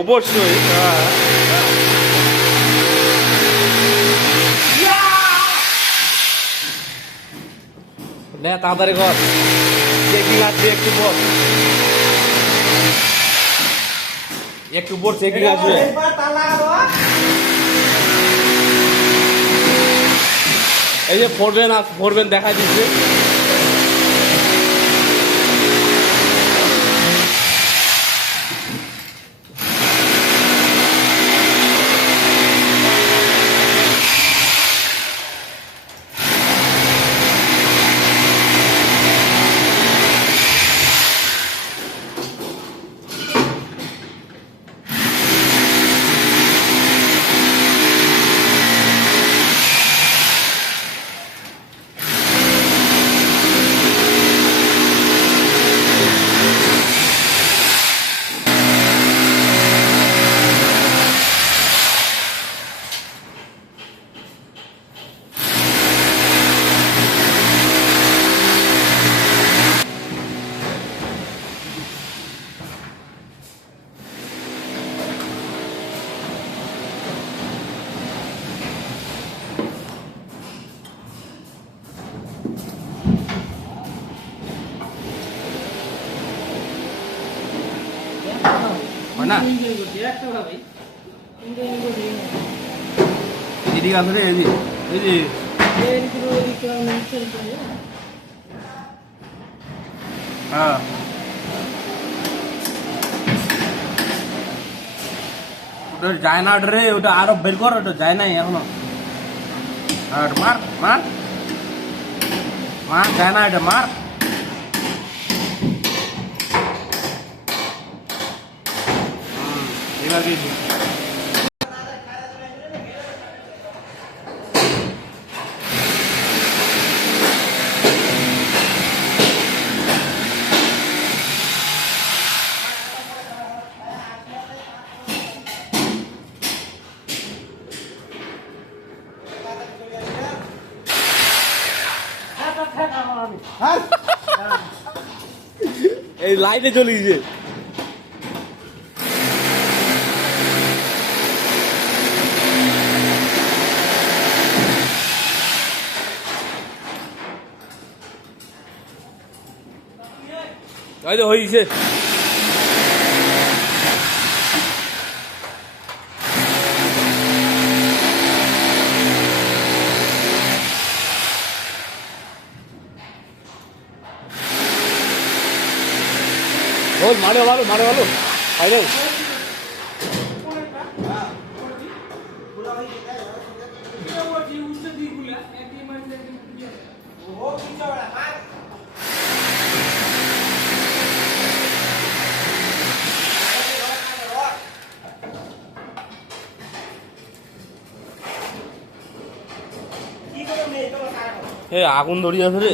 অবশ্যই তাড়াতাড়ি কর, চেকিং আসবে, একটু পর চেকিং আসবে। এই যে ফোরবেন দেখা দিচ্ছে। না এদিকে আসলে এই যে হ্যাঁ ওটা যায় না রে, ওটা আরো বের কর, ওটা যায় নাই এখনো। আর মার মার মার, যায় না এটা, মার। এবার কি এই লাইনে চলে গেছে। হয়েছে মারো ভালো, মারো ভালো, ফাইনাল। আগুন ধরিয়ে আছে রে।